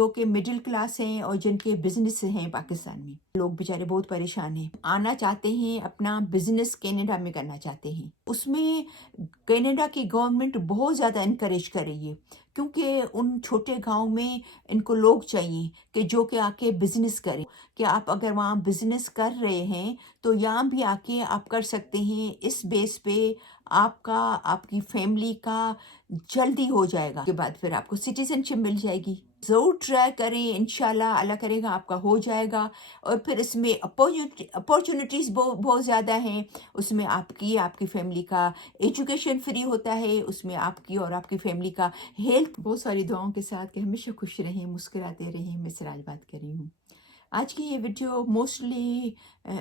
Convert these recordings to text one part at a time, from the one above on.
जो कि middle class हैं और जिनके बिजनेस हैं पाकिस्तान में। लोग बेचारे बहुत परेशान हैं, आना चाहते हैं, अपना बिजनेस कनाडा में करना चाहते हैं। उसमें कनाडा की गवर्नमेंट बहुत ज़्यादा इनकरेज कर रही है, क्योंकि उन छोटे गांव में इनको लोग चाहिए कि जो कि आके बिजनेस करें। कि आप अगर वहाँ बिजनेस कर रहे हैं तो यहाँ भी आके आप कर सकते हैं। इस बेस पे आपका, आपकी फैमिली का जल्दी हो जाएगा। के बाद फिर आपको सिटीजनशिप मिल जाएगी। ज़रूर ट्राई करें, इंशाल्लाह अल्लाह करेगा आपका हो जाएगा। और फिर इसमें अपॉर्चुनिटीज़ बहुत ज़्यादा हैं। उसमें आपकी, आपकी फैमिली का एजुकेशन फ्री होता है, उसमें आपकी और आपकी फैमिली का हेल्थ। बहुत सारी दुआओं के साथ कि हमेशा खुश रहें, मुस्कुराते रहें। मैं सिराज बात कर रही हूँ। आज की ये वीडियो मोस्टली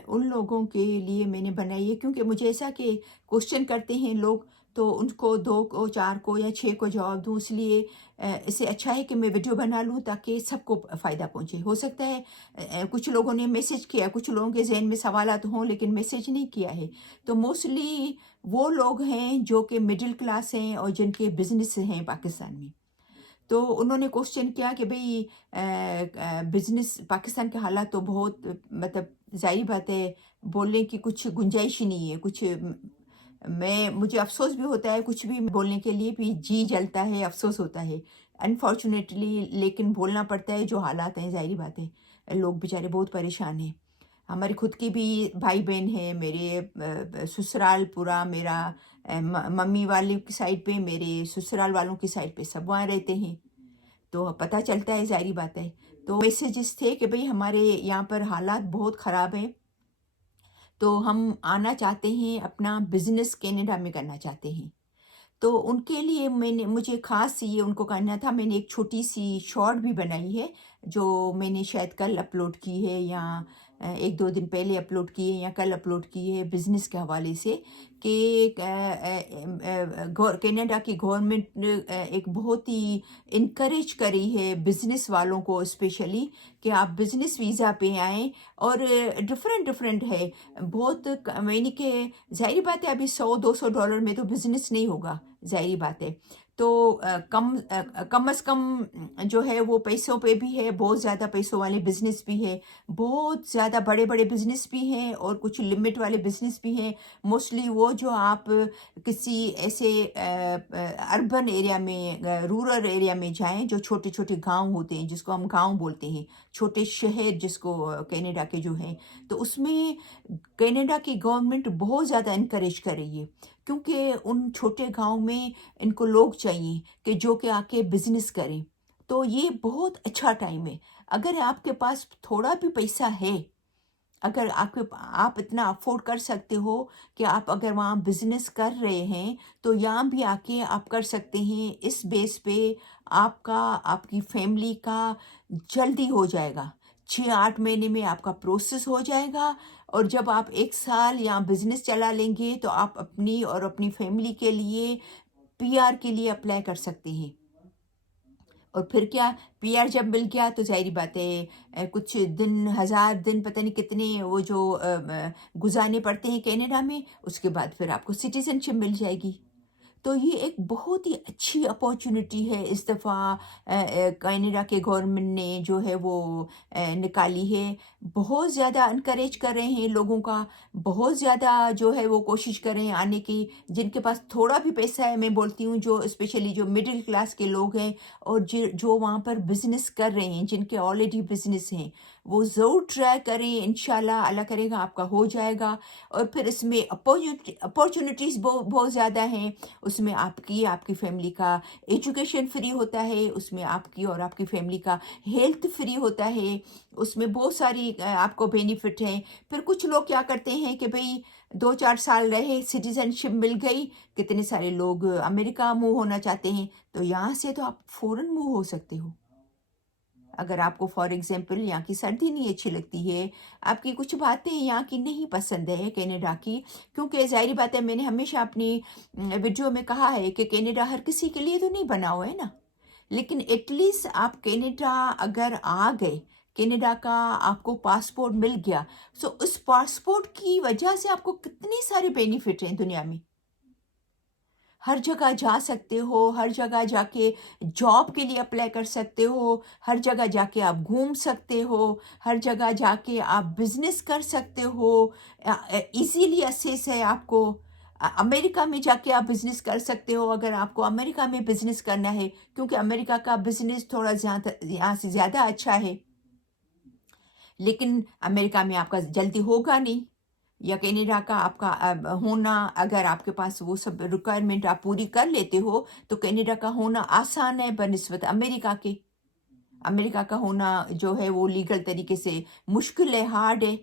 उन लोगों के लिए मैंने बनाई है, क्योंकि मुझे ऐसा कि क्वेश्चन करते हैं लोग, तो उनको 2 को, 4 को या 6 को जवाब दूँ। इसलिए इससे अच्छा है कि मैं वीडियो बना लूँ ताकि सबको फ़ायदा पहुँचे। हो सकता है कुछ लोगों ने मैसेज किया, कुछ लोगों के ज़हन में सवालात हों लेकिन मैसेज नहीं किया है। तो मोस्टली वो लोग हैं जो कि मिडिल क्लास हैं और जिनके बिज़नेस हैं पाकिस्तान में। तो उन्होंने क्वेश्चन किया कि भाई बिजनेस पाकिस्तान के हालात तो बहुत, मतलब जाहिर बात है, बोलने की कुछ गुंजाइश ही नहीं है। कुछ मैं, मुझे अफसोस भी होता है, कुछ भी बोलने के लिए भी जी जलता है, अफसोस होता है अनफॉर्चुनेटली, लेकिन बोलना पड़ता है। जो हालात हैं, जाहिर बात है, लोग बेचारे बहुत परेशान हैं। हमारी खुद की भी भाई बहन है, मेरे ससुराल पूरा मेरा, मम्मी वाले की साइड पे, मेरे ससुराल वालों की साइड पे सब वहाँ रहते हैं। तो पता चलता है, ज़ाहिर बात है। तो मैसेजेस थे कि भई हमारे यहाँ पर हालात बहुत ख़राब हैं, तो हम आना चाहते हैं, अपना बिज़नेस कनाडा में करना चाहते हैं। तो उनके लिए मुझे ख़ास ये उनको करना था। मैंने एक छोटी-सी शॉर्ट भी बनाई है, जो मैंने शायद कल अपलोड की है, या 1-2 दिन पहले अपलोड की है, या कल अपलोड की है, बिज़नेस के हवाले से। कि कनाडा की गवर्नमेंट एक बहुत ही इनकरेज कर रही है बिज़नेस वालों को स्पेशली, कि आप बिज़नेस वीज़ा पे आएँ। और डिफरेंट है बहुत। यानी कि ज़ाहिर बात है, अभी $100-200 में तो बिज़नेस नहीं होगा, ज़ाहिर बात है। तो कम से कम जो है वो पैसों पे भी है, बहुत ज़्यादा पैसों वाले बिज़नेस भी है, बहुत ज़्यादा बड़े-बड़े बिज़नेस भी हैं, और कुछ लिमिट वाले बिज़नेस भी हैं। मोस्टली वो जो आप किसी ऐसे अर्बन एरिया में, रूरल एरिया में जाएँ, जो छोटे-छोटे गाँव होते हैं, जिसको हम गाँव बोलते हैं, छोटे शहर जिसको कनाडा के जो हैं, तो उसमें कनाडा की गवर्नमेंट बहुत ज़्यादा इनकरेज कर रही है, क्योंकि उन छोटे गांव में इनको लोग चाहिए कि जो कि आके बिजनेस करें। तो ये बहुत अच्छा टाइम है। अगर आपके पास थोड़ा भी पैसा है, अगर आप इतना अफोर्ड कर सकते हो कि आप अगर वहाँ बिजनेस कर रहे हैं, तो यहाँ भी आके आप कर सकते हैं। इस बेस पे आपका, आपकी फैमिली का जल्दी हो जाएगा। 6-8 महीने में आपका प्रोसेस हो जाएगा। और जब आप 1 साल यहाँ बिजनेस चला लेंगे, तो आप अपनी और अपनी फैमिली के लिए पीआर के लिए अप्लाई कर सकते हैं। और फिर क्या, पीआर जब मिल गया तो ज़ाहिर बात है, कुछ दिन, 1000 दिन, पता नहीं कितने वो जो गुज़ारने पड़ते हैं कनाडा में, उसके बाद फिर आपको सिटीज़नशिप मिल जाएगी। तो ये एक बहुत ही अच्छी अपॉर्चुनिटी है इस दफ़ा कनाडा के गवर्नमेंट ने जो है वो निकाली है। बहुत ज़्यादा इनकरेज कर रहे हैं लोगों का, बहुत ज़्यादा जो है वो कोशिश कर रहे हैं आने की। जिनके पास थोड़ा भी पैसा है, मैं बोलती हूँ, जो स्पेशली जो मिडिल क्लास के लोग हैं, और जो वहाँ पर बिज़नेस कर रहे हैं, जिनके ऑलरेडी बिज़नेस हैं, वो ज़रूर ट्राई करें। इंशाल्लाह अल्लाह करेगा आपका हो जाएगा। और फिर इसमें अपॉर्चुनिटीज़ बहुत ज़्यादा हैं। उसमें आपकी, आपकी फैमिली का एजुकेशन फ्री होता है, उसमें आपकी और आपकी फैमिली का हेल्थ फ्री होता है, उसमें बहुत सारी आपको बेनिफिट हैं। फिर कुछ लोग क्या करते हैं कि भाई 2-4 साल रहे, सिटीजनशिप मिल गई, कितने सारे लोग अमेरिका मूव होना चाहते हैं, तो यहाँ से तो आप फ़ौरन मूव हो सकते हो। अगर आपको फॉर एग्जांपल यहाँ की सर्दी नहीं अच्छी लगती है, आपकी कुछ बातें यहाँ की नहीं पसंद है कनाडा की, क्योंकि ज़ाहिर बात है, मैंने हमेशा अपनी वीडियो में कहा है कि कनाडा हर किसी के लिए तो नहीं बना हुआ है ना। लेकिन एटलीस्ट आप कनाडा अगर आ गए, कनाडा का आपको पासपोर्ट मिल गया, सो उस पासपोर्ट की वजह से आपको कितने सारे बेनिफिट हैं दुनिया में। ہر جگہ جا سکتے ہو، ہر جگہ جا کے جاب کے لیے اپلائی کر سکتے ہو، ہر جگہ جا کے آپ گھوم سکتے ہو، ہر جگہ جا کے آپ بزنس کر سکتے ہو، ایزیلی اسیس ہے آپ کو۔ امریکہ میں جا کے آپ بزنس کر سکتے ہو اگر آپ کو امریکہ میں بزنس کرنا ہے، کیونکہ امریکہ کا بزنس تھوڑا زیادہ یہاں سے زیادہ اچھا ہے، لیکن امریکہ میں آپ کا جلدی ہوگا نہیں، یا کینیڈا کا آپ کا ہونا، اگر آپ کے پاس وہ سب ریکوائرمنٹ آپ پوری کر لیتے ہو تو کینیڈا کا ہونا آسان ہے بنسبت امریکہ کے۔ امریکہ کا ہونا جو ہے وہ لیگل طریقے سے مشکل ہے، ہارڈ ہے،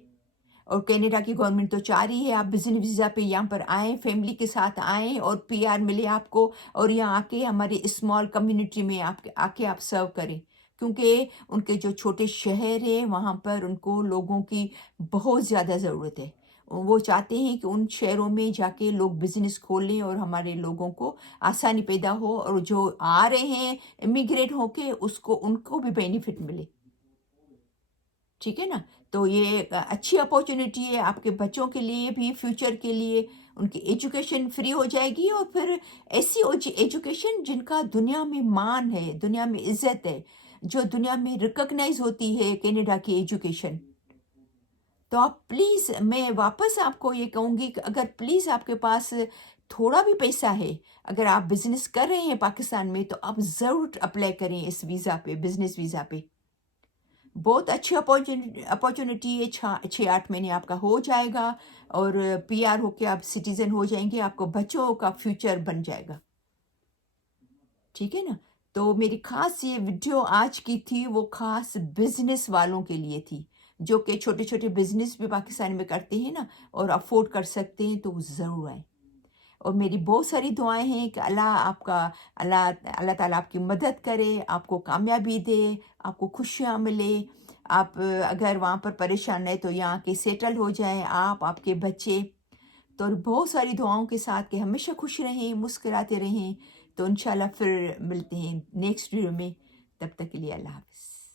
اور کینیڈا کی گورنمنٹ تو چاہ رہی ہے آپ بزنس ویزا پہ یہاں پر آئیں، فیملی کے ساتھ آئیں اور پی آر ملے آپ کو، اور یہاں آ کے ہماری اسمال کمیونٹی میں آ کے آپ سرو کریں، کیونکہ ان کے جو چھوٹے شہر ہیں وہاں پر ان کو لوگوں کی بہت زیادہ ضرورت ہے۔ وہ چاہتے ہیں کہ ان شہروں میں جا کے لوگ بزنس کھولیں اور ہمارے لوگوں کو آسانی پیدا ہو، اور جو آ رہے ہیں امیگریٹ ہو کے ان کو بھی بینیفٹ ملے، ٹھیک ہے نا؟ تو یہ اچھی اپورچونٹی ہے آپ کے بچوں کے لیے بھی، فیوچر کے لیے ان کی ایجوکیشن فری ہو جائے گی، اور پھر ایسی ایجوکیشن جن کا دنیا میں مان ہے، دنیا میں عزت ہے، جو دنیا میں ریکگنائز ہوتی ہے کینیڈا کی ایجوکیشن۔ تو آپ پلیز، میں واپس آپ کو یہ کہوں گی کہ اگر پلیز آپ کے پاس تھوڑا بھی پیسہ ہے، اگر آپ بزنس کر رہے ہیں پاکستان میں، تو آپ ضرور اپلائی کریں اس ویزا پہ، بزنس ویزا پہ۔ بہت اچھی اپورچونٹی ہے، 6-8 مہینے آپ کا ہو جائے گا، اور پی آر ہو کے آپ سٹیزن ہو جائیں گے، آپ کو بچوں کا فیوچر بن جائے گا، ٹھیک ہے نا؟ تو میری خاص یہ ویڈیو آج کی تھی، وہ خاص بزنس والوں کے لیے تھی، جو کہ چھوٹے چھوٹے بزنس بھی پاکستان میں کرتے ہیں نا، اور افورڈ کر سکتے ہیں، تو وہ ضرور آئیں۔ اور میری بہت ساری دعائیں ہیں کہ اللہ تعالیٰ آپ کی مدد کرے، آپ کو کامیابی دے، آپ کو خوشیاں ملے، آپ اگر وہاں پر پریشان رہے تو یہاں کے سیٹل ہو جائیں، آپ کے بچے۔ تو بہت ساری دعاؤں کے ساتھ کہ ہمیشہ خوش رہیں، مسکراتے رہیں، تو انشاءاللہ پھر ملتے ہیں نیکسٹ ویڈیو میں، تب تک کے لیے اللہ حافظ۔